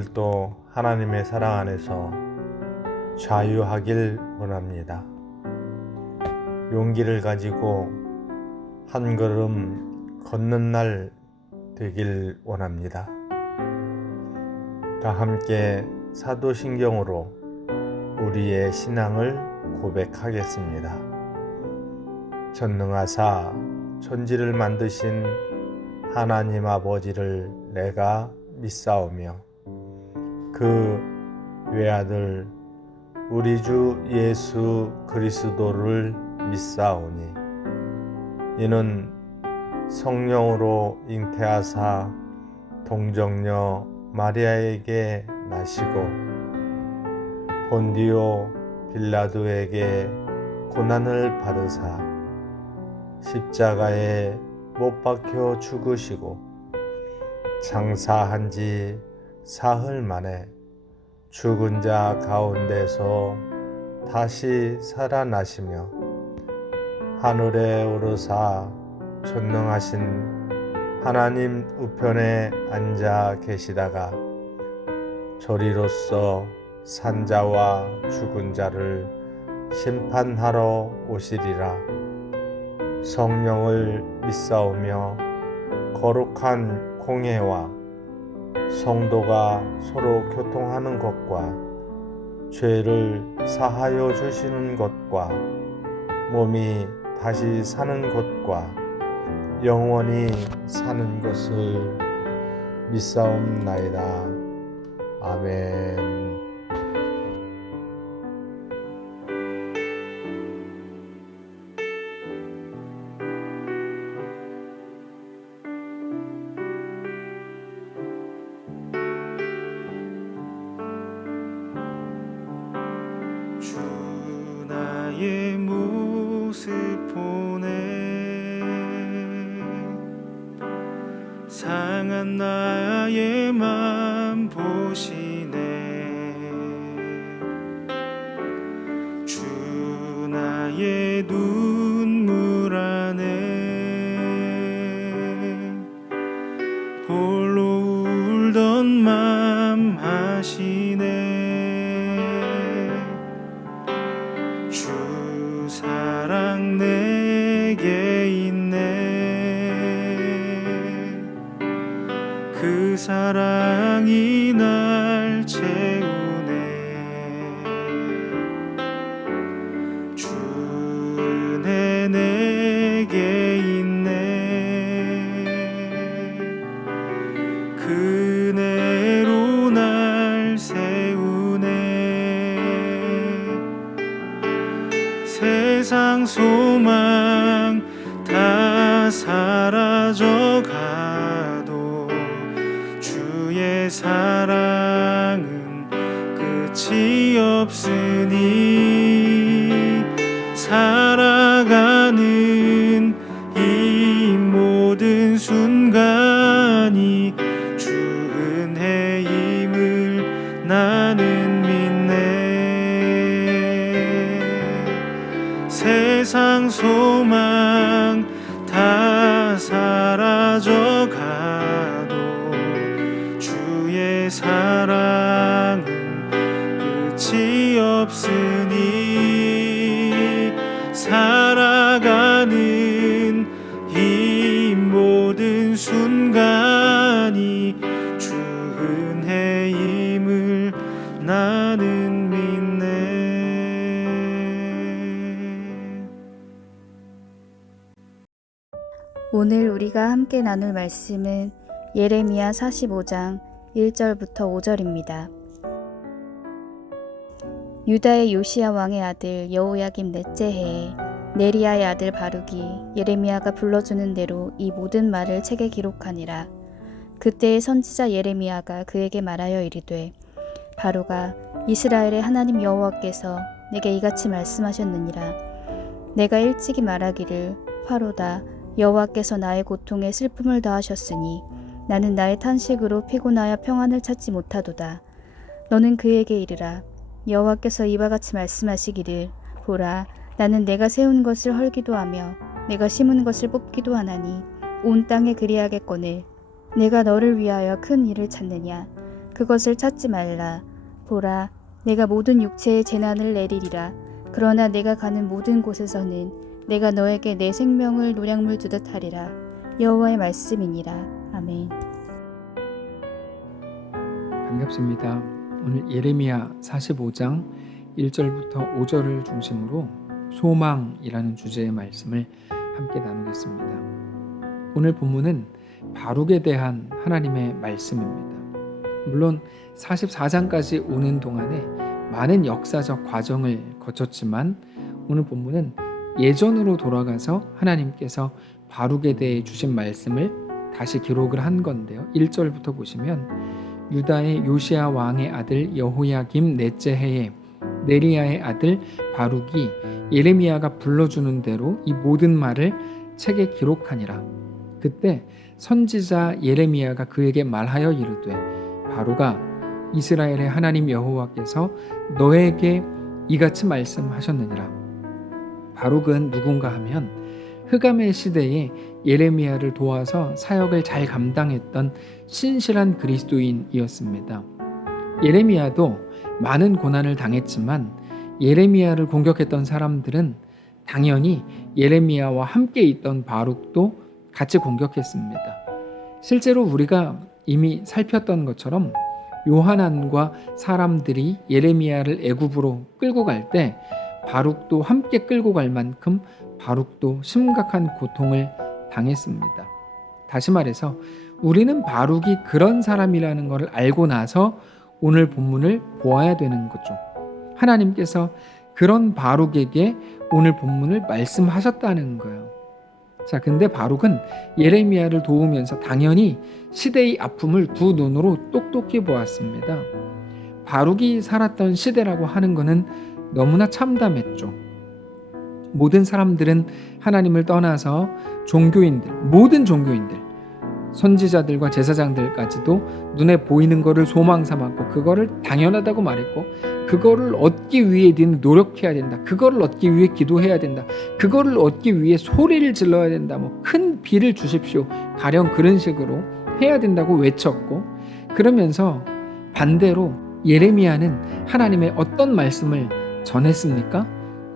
오늘도 하나님의 사랑 안에서 자유하길 원합니다. 용기를 가지고 한 걸음 걷는 날 되길 원합니다. 다 함께 사도신경으로 우리의 신앙을 고백하겠습니다. 전능하사 천지를 만드신 하나님 아버지를 내가 믿사오며 그 외아들 우리 주 예수 그리스도를 믿사오니 이는 성령으로 잉태하사 동정녀 마리아에게 나시고 본디오 빌라도에게 고난을 받으사 십자가에 못 박혀 죽으시고 장사한 지 사흘 만에 죽은 자 가운데서 다시 살아나시며 하늘에 오르사 전능하신 하나님 우편에 앉아 계시다가 저리로서 산자와 죽은 자를 심판하러 오시리라. 성령을 믿사오며 거룩한 공회와 성도가 서로 교통하는 것과 죄를 사하여 주시는 것과 몸이 다시 사는 것과 영원히 사는 것을 믿사옵나이다. 아멘. 주 나의 모습 보네 상한 나의 맘 보시네 주 나의 눈물 안에 홀로 울던 맘 하시네 주 사랑 내게 있네 그 사랑이 날 채우네 주 은혜 내게 있네 그 은혜로 날 세우네 세상 소망 다 사라져가도 주의 사랑은 끝이 없으니 살아가는 이 모든 순간이 주 은혜임을 나는 믿네 세상 소망 다 사라져가도 주의 사랑은 끝이 없으니 살아가는 이 모든 순간이 주 은혜임을 나는 믿네 오늘 우리가 함께 나눌 말씀은 예레미야 45장 1절부터 5절입니다. 유다의 요시야 왕의 아들 여호야김 넷째 해에 네리야의 아들 바룩이 예레미야가 불러주는 대로 이 모든 말을 책에 기록하니라. 그때의 선지자 예레미야가 그에게 말하여 이르되 바룩아 이스라엘의 하나님 여호와께서 내게 이같이 말씀하셨느니라. 내가 일찍이 말하기를 화로다 여호와께서 나의 고통에 슬픔을 더하셨으니 나는 나의 탄식으로 피곤하여 평안을 찾지 못하도다. 너는 그에게 이르라. 여호와께서 이와 같이 말씀하시기를 보라 나는 내가 세운 것을 헐기도 하며 내가 심은 것을 뽑기도 하나니 온 땅에 그리하겠거늘 내가 너를 위하여 큰 일을 찾느냐 그것을 찾지 말라. 보라, 내가 모든 육체의 재난을 내리리라. 그러나 내가 가는 모든 곳에서는 내가 너에게 내 생명을 노량물 두듯 하리라. 여호와의 말씀이니라. 아멘. 반갑습니다. 오늘 예레미야 45장 1절부터 5절을 중심으로 소망이라는 주제의 말씀을 함께 나누겠습니다. 오늘 본문은 바룩에 대한 하나님의 말씀입니다. 물론 44장까지 오는 동안에 많은 역사적 과정을 거쳤지만 오늘 본문은 예전으로 돌아가서 하나님께서 바룩에 대해 주신 말씀을 다시 기록을 한 건데요. 1절부터 보시면 유다의 요시야 왕의 아들 여호야김 넷째 해에 네리야의 아들 바룩이 예레미야가 불러주는 대로 이 모든 말을 책에 기록하니라. 그때 선지자 예레미야가 그에게 말하여 이르되 바룩아, 이스라엘의 하나님 여호와께서 너에게 이같이 말씀하셨느니라. 바룩은 누군가 하면 흑암의 시대에 예레미야를 도와서 사역을 잘 감당했던 신실한 그리스도인이었습니다. 예레미야도 많은 고난을 당했지만 예레미야를 공격했던 사람들은 당연히 예레미야와 함께 있던 바룩도 같이 공격했습니다. 실제로 우리가 이미 살폈던 것처럼 요하난과 사람들이 예레미야를 애굽으로 끌고 갈 때 바룩도 함께 끌고 갈 만큼 바룩도 심각한 고통을 당했습니다. 다시 말해서 우리는 바룩이 그런 사람이라는 것을 알고 나서 오늘 본문을 보아야 되는 거죠. 하나님께서 그런 바룩에게 오늘 본문을 말씀하셨다는 거예요. 자, 근데 바룩은 예레미야를 도우면서 당연히 시대의 아픔을 두 눈으로 똑똑히 보았습니다. 바룩이 살았던 시대라고 하는 것은 너무나 참담했죠. 모든 사람들은 하나님을 떠나서 종교인들, 모든 종교인들, 선지자들과 제사장들까지도 눈에 보이는 것을 소망 삼았고 그거를 당연하다고 말했고 그거를 얻기 위해 너는 노력해야 된다. 그거를 얻기 위해 기도해야 된다. 그거를 얻기 위해 소리를 질러야 된다. 큰 비를 주십시오. 가령 그런 식으로 해야 된다고 외쳤고 그러면서 반대로 예레미야는 하나님의 어떤 말씀을 전했습니까?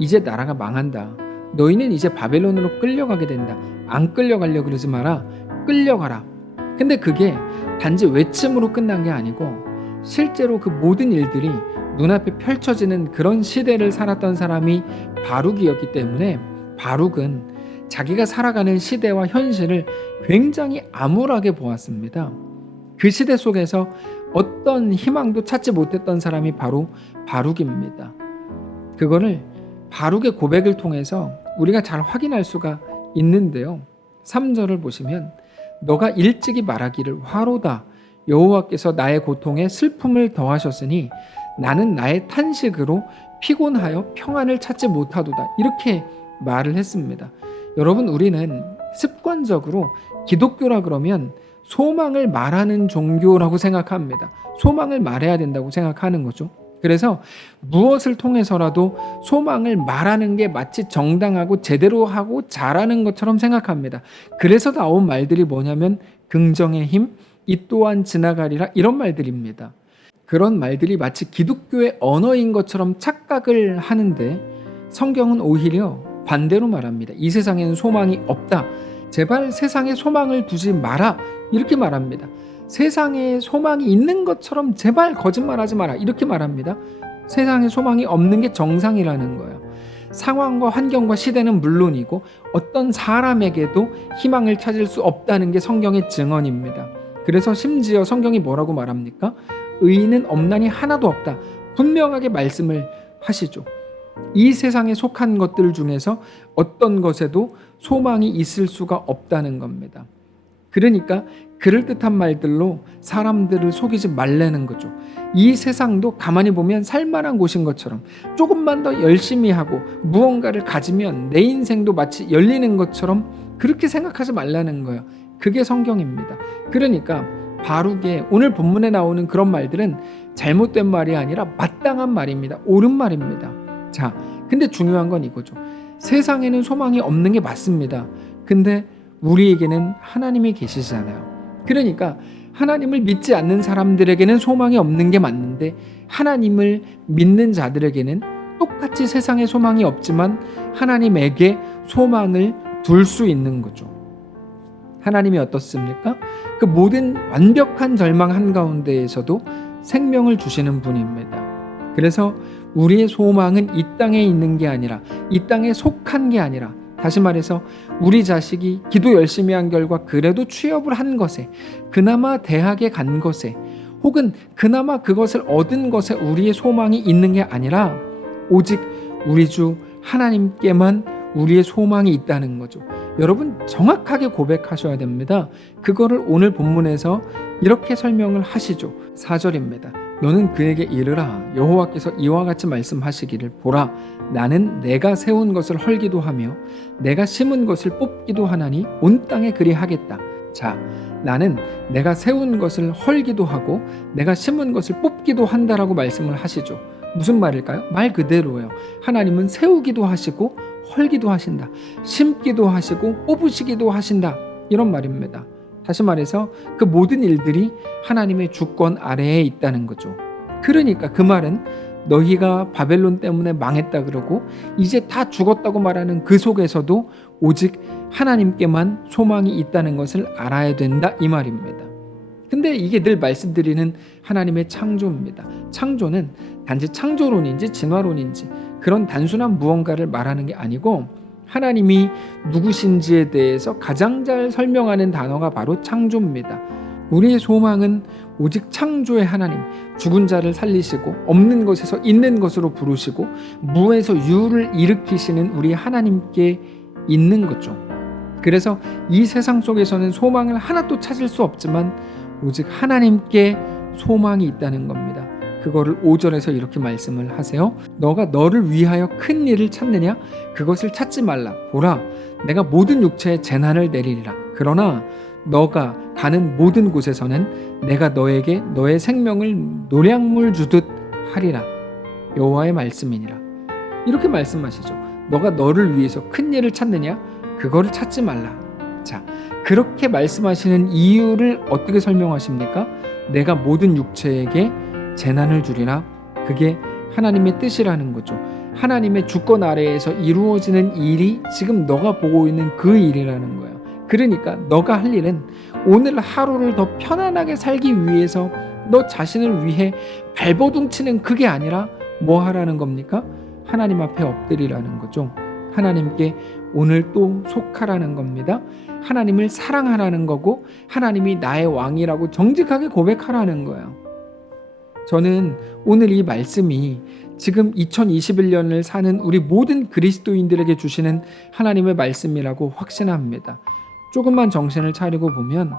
이제 나라가 망한다. 너희는 이제 바벨론으로 끌려가게 된다. 안 끌려가려고 그러지 마라. 끌려가라. 근데 그게 단지 외침으로 끝난 게 아니고 실제로 그 모든 일들이 눈앞에 펼쳐지는 그런 시대를 살았던 사람이 바룩이었기 때문에 바룩은 자기가 살아가는 시대와 현실을 굉장히 암울하게 보았습니다. 그 시대 속에서 어떤 희망도 찾지 못했던 사람이 바로 바룩입니다. 그거를 바룩의 고백을 통해서 우리가 잘 확인할 수가 있는데요. 3절을 보시면 너가 일찍이 말하기를 화로다. 여호와께서 나의 고통에 슬픔을 더하셨으니 나는 나의 탄식으로 피곤하여 평안을 찾지 못하도다. 이렇게 말을 했습니다. 여러분, 우리는 습관적으로 기독교라 그러면 소망을 말하는 종교라고 생각합니다. 소망을 말해야 된다고 생각하는 거죠. 그래서 무엇을 통해서라도 소망을 말하는 게 마치 정당하고 제대로 하고 잘하는 것처럼 생각합니다. 그래서 나온 말들이 뭐냐면 긍정의 힘, 이 또한 지나가리라 이런 말들입니다. 그런 말들이 마치 기독교의 언어인 것처럼 착각을 하는데 성경은 오히려 반대로 말합니다. 이 세상에는 소망이 없다. 제발 세상에 소망을 두지 마라. 이렇게 말합니다. 세상에 소망이 있는 것처럼 제발 거짓말하지 마라. 이렇게 말합니다. 세상에 소망이 없는 게 정상이라는 거예요. 상황과 환경과 시대는 물론이고 어떤 사람에게도 희망을 찾을 수 없다는 게 성경의 증언입니다. 그래서 심지어 성경이 뭐라고 말합니까? 의인은 없나니 하나도 없다. 분명하게 말씀을 하시죠. 이 세상에 속한 것들 중에서 어떤 것에도 소망이 있을 수가 없다는 겁니다. 그러니까 그럴듯한 말들로 사람들을 속이지 말라는 거죠. 이 세상도 가만히 보면 살만한 곳인 것처럼 조금만 더 열심히 하고 무언가를 가지면 내 인생도 마치 열리는 것처럼 그렇게 생각하지 말라는 거예요. 그게 성경입니다. 그러니까 바룩의 오늘 본문에 나오는 그런 말들은 잘못된 말이 아니라 마땅한 말입니다. 옳은 말입니다. 자, 근데 중요한 건 이거죠. 세상에는 소망이 없는 게 맞습니다. 근데 우리에게는 하나님이 계시잖아요. 그러니까 하나님을 믿지 않는 사람들에게는 소망이 없는 게 맞는데 하나님을 믿는 자들에게는 똑같이 세상에 소망이 없지만 하나님에게 소망을 둘 수 있는 거죠. 하나님이 어떻습니까? 그 모든 완벽한 절망 한가운데에서도 생명을 주시는 분입니다. 그래서 우리의 소망은 이 땅에 있는 게 아니라 이 땅에 속한 게 아니라 다시 말해서 우리 자식이 기도 열심히 한 결과 그래도 취업을 한 것에 그나마 대학에 간 것에 혹은 그나마 그것을 얻은 것에 우리의 소망이 있는 게 아니라 오직 우리 주 하나님께만 우리의 소망이 있다는 거죠. 여러분 정확하게 고백하셔야 됩니다. 그거를 오늘 본문에서 이렇게 설명을 하시죠. 4절입니다. 너는 그에게 이르라 여호와께서 이와 같이 말씀하시기를 보라 나는 내가 세운 것을 헐기도 하며 내가 심은 것을 뽑기도 하나니 온 땅에 그리하겠다. 자, 나는 내가 세운 것을 헐기도 하고 내가 심은 것을 뽑기도 한다라고 말씀을 하시죠. 무슨 말일까요? 말 그대로예요. 하나님은 세우기도 하시고 헐기도 하신다. 심기도 하시고 뽑으시기도 하신다. 이런 말입니다. 다시 말해서 그 모든 일들이 하나님의 주권 아래에 있다는 거죠. 그러니까 그 말은 너희가 바벨론 때문에 망했다 그러고 이제 다 죽었다고 말하는 그 속에서도 오직 하나님께만 소망이 있다는 것을 알아야 된다 이 말입니다. 근데 이게 늘 말씀드리는 하나님의 창조입니다. 창조는 단지 창조론인지 진화론인지 그런 단순한 무언가를 말하는 게 아니고 하나님이 누구신지에 대해서 가장 잘 설명하는 단어가 바로 창조입니다. 우리의 소망은 오직 창조의 하나님, 죽은 자를 살리시고 없는 것에서 있는 것으로 부르시고 무에서 유를 일으키시는 우리 하나님께 있는 거죠. 그래서 이 세상 속에서는 소망을 하나도 찾을 수 없지만 오직 하나님께 소망이 있다는 겁니다. 그거를 5절에서 이렇게 말씀을 하세요. 너가 너를 위하여 큰 일을 찾느냐? 그것을 찾지 말라. 보라, 내가 모든 육체에 재난을 내리리라. 그러나 너가 가는 모든 곳에서는 내가 너에게 너의 생명을 노량물 주듯 하리라. 여호와의 말씀이니라. 이렇게 말씀하시죠. 너가 너를 위해서 큰 일을 찾느냐? 그거를 찾지 말라. 자, 그렇게 말씀하시는 이유를 어떻게 설명하십니까? 내가 모든 육체에게 재난을 주리라. 그게 하나님의 뜻이라는 거죠. 하나님의 주권 아래에서 이루어지는 일이 지금 너가 보고 있는 그 일이라는 거예요. 그러니까 너가 할 일은 오늘 하루를 더 편안하게 살기 위해서 너 자신을 위해 발버둥 치는 그게 아니라 뭐 하라는 겁니까? 하나님 앞에 엎드리라는 거죠. 하나님께 오늘 또 속하라는 겁니다. 하나님을 사랑하라는 거고 하나님이 나의 왕이라고 정직하게 고백하라는 거예요. 저는 오늘 이 말씀이 지금 2021년을 사는 우리 모든 그리스도인들에게 주시는 하나님의 말씀이라고 확신합니다. 조금만 정신을 차리고 보면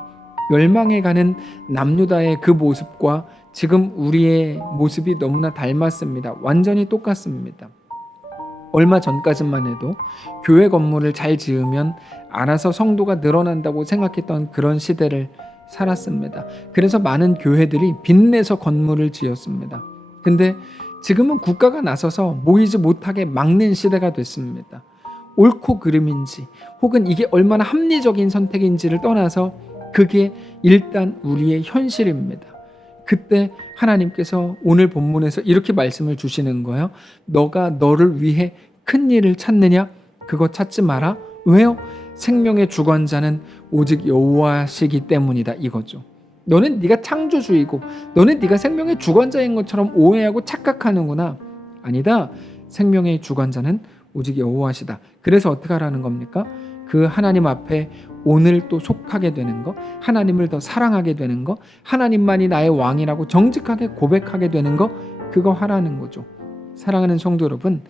멸망해가는 남유다의 그 모습과 지금 우리의 모습이 너무나 닮았습니다. 완전히 똑같습니다. 얼마 전까지만 해도 교회 건물을 잘 지으면 알아서 성도가 늘어난다고 생각했던 그런 시대를 살았습니다. 그래서 많은 교회들이 빚내서 건물을 지었습니다. 근데 지금은 국가가 나서서 모이지 못하게 막는 시대가 됐습니다. 옳고 그름인지 혹은 이게 얼마나 합리적인 선택인지를 떠나서 그게 일단 우리의 현실입니다. 그때 하나님께서 오늘 본문에서 이렇게 말씀을 주시는 거예요. 너가 너를 위해 큰 일을 찾느냐? 그거 찾지 마라. 왜요? 생명의 주관자는 오직 여호와시기 때문이다 이거죠. 너는 네가 창조주이고 너는 네가 생명의 주관자인 것처럼 오해하고 착각하는구나. 아니다. 생명의 주관자는 오직 여호와시다. 그래서 어떻게 하라는 겁니까? 그 하나님 앞에 오늘 또 속하게 되는 거, 하나님을 더 사랑하게 되는 거, 하나님만이 나의 왕이라고 정직하게 고백하게 되는 거, 그거 하라는 거죠. 사랑하는 성도 여러분,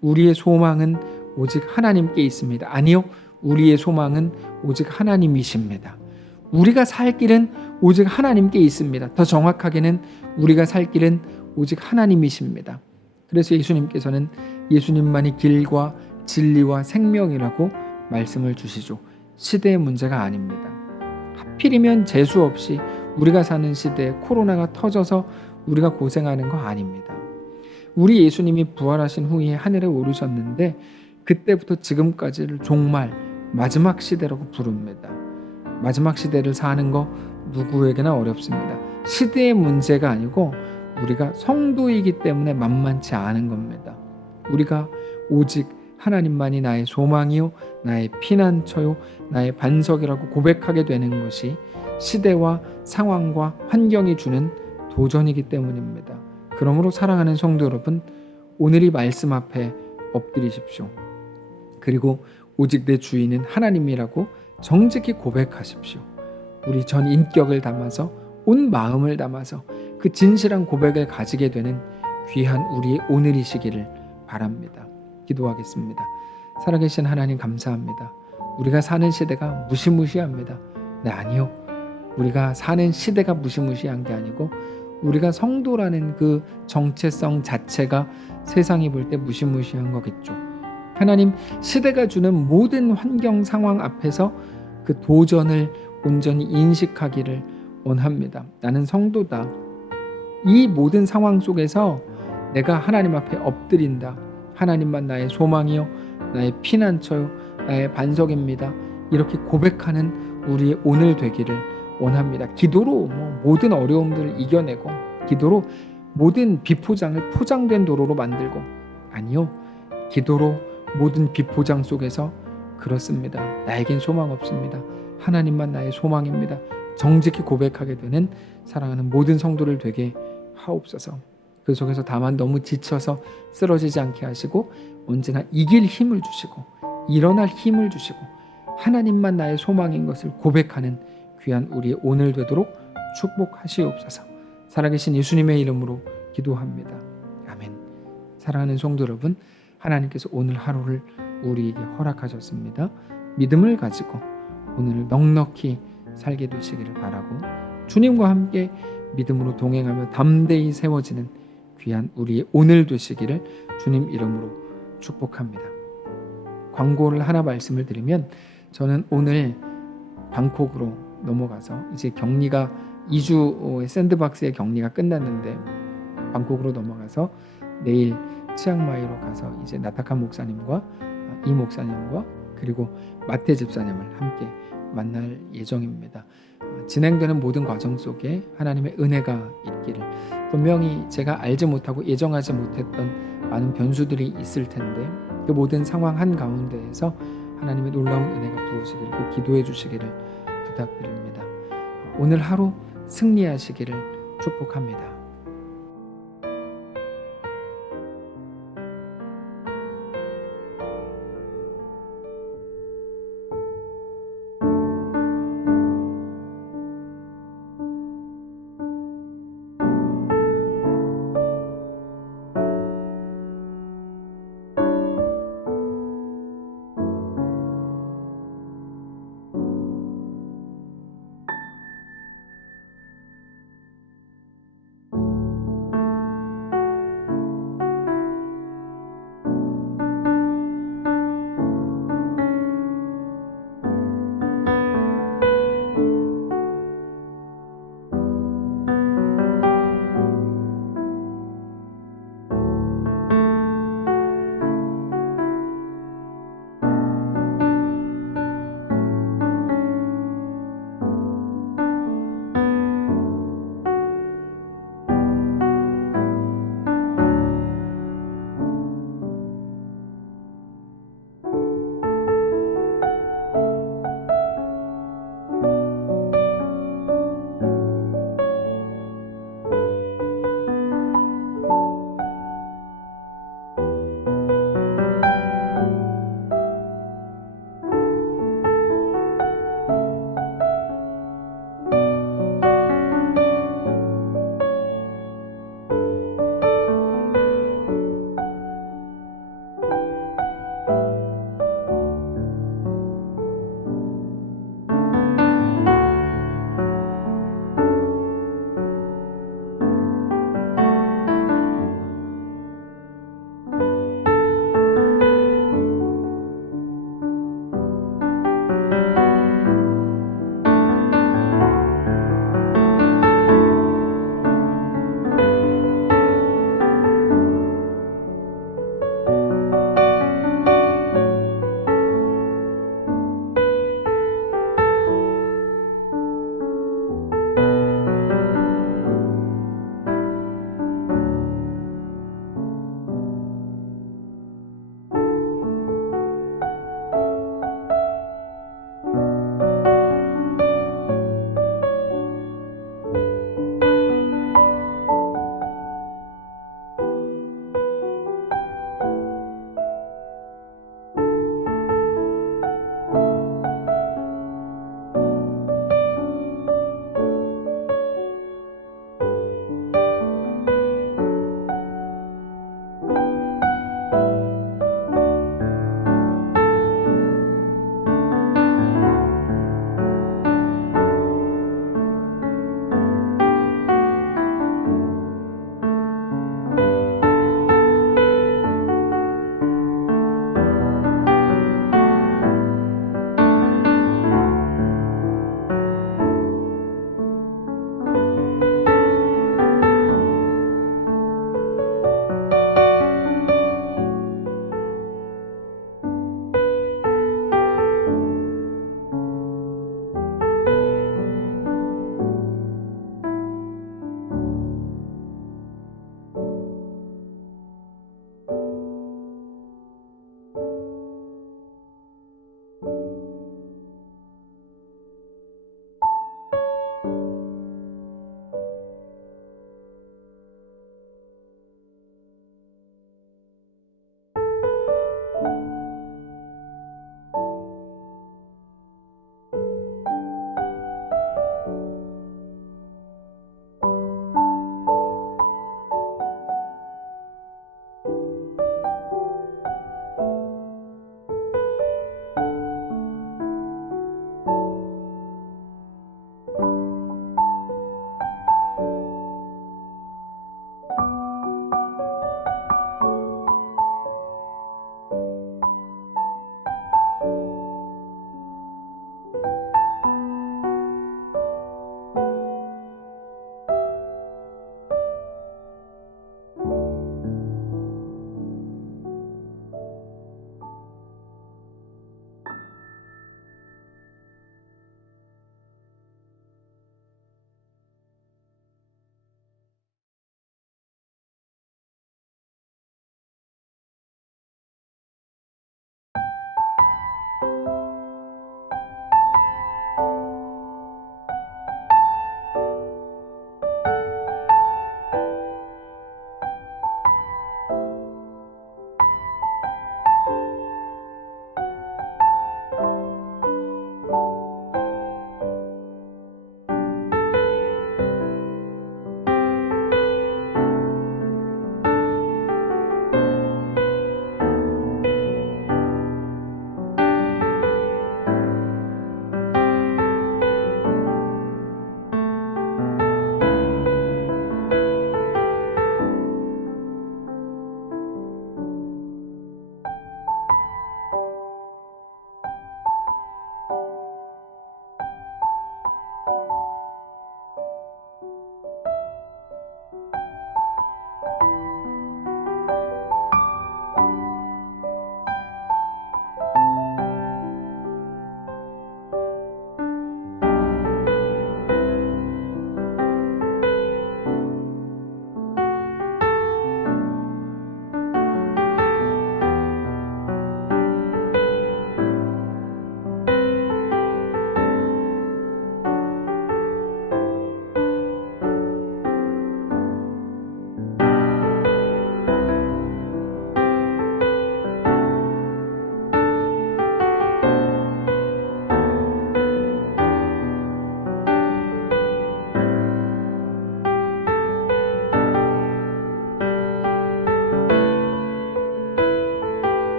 우리의 소망은 오직 하나님께 있습니다. 아니요, 우리의 소망은 오직 하나님이십니다. 우리가 살 길은 오직 하나님께 있습니다. 더 정확하게는 우리가 살 길은 오직 하나님이십니다. 그래서 예수님께서는 예수님만이 길과 진리와 생명이라고 말씀을 주시죠. 시대의 문제가 아닙니다. 하필이면 재수 없이 우리가 사는 시대에 코로나가 터져서 우리가 고생하는 거 아닙니다. 우리 예수님이 부활하신 후에 하늘에 오르셨는데 그때부터 지금까지를 정말 마지막 시대라고 부릅니다. 마지막 시대를 사는 거 누구에게나 어렵습니다. 시대의 문제가 아니고 우리가 성도이기 때문에 만만치 않은 겁니다. 우리가 오직 하나님만이 나의 소망이요 나의 피난처요 나의 반석이라고 고백하게 되는 것이 시대와 상황과 환경이 주는 도전이기 때문입니다. 그러므로 사랑하는 성도 여러분, 오늘 이 말씀 앞에 엎드리십시오. 그리고 오직 내 주인은 하나님이라고 정직히 고백하십시오. 우리 전 인격을 담아서 온 마음을 담아서 그 진실한 고백을 가지게 되는 귀한 우리의 오늘이시기를 바랍니다. 기도하겠습니다. 살아계신 하나님 감사합니다. 우리가 사는 시대가 무시무시합니다. 네, 아니요. 우리가 사는 시대가 무시무시한 게 아니고 우리가 성도라는 그 정체성 자체가 세상이 볼 때 무시무시한 거겠죠. 하나님, 시대가 주는 모든 환경 상황 앞에서 그 도전을 온전히 인식하기를 원합니다. 나는 성도다. 이 모든 상황 속에서 내가 하나님 앞에 엎드린다. 하나님만 나의 소망이요 나의 피난처요 나의 반석입니다. 이렇게 고백하는 우리의 오늘 되기를 원합니다. 기도로 모든 어려움들을 이겨내고 기도로 모든 비포장을 포장된 도로로 만들고 아니요. 기도로 모든 비포장 속에서 그렇습니다. 나에겐 소망 없습니다. 하나님만 나의 소망입니다. 정직히 고백하게 되는 사랑하는 모든 성도를 되게 하옵소서. 그 속에서 다만 너무 지쳐서 쓰러지지 않게 하시고 언제나 이길 힘을 주시고 일어날 힘을 주시고 하나님만 나의 소망인 것을 고백하는 귀한 우리의 오늘 되도록 축복하시옵소서. 살아계신 예수님의 이름으로 기도합니다. 아멘. 사랑하는 성도 여러분, 하나님께서 오늘 하루를 우리에게 허락하셨습니다. 믿음을 가지고 오늘을 넉넉히 살게 되시기를 바라고 주님과 함께 믿음으로 동행하며 담대히 세워지는 귀한 우리의 오늘 되시기를 주님 이름으로 축복합니다. 광고를 하나 말씀을 드리면 저는 오늘 방콕으로 넘어가서 이제 격리가 2주의 샌드박스의 격리가 끝났는데 방콕으로 넘어가서 내일 치앙마이로 가서 이제 나타칸 목사님과 이 목사님과 그리고 마태 집사님을 함께 만날 예정입니다. 진행되는 모든 과정 속에 하나님의 은혜가 있기를 분명히 제가 알지 못하고 예정하지 못했던 많은 변수들이 있을 텐데 그 모든 상황 한가운데에서 하나님의 놀라운 은혜가 부으시기를 꼭 기도해 주시기를 부탁드립니다. 오늘 하루 승리하시기를 축복합니다.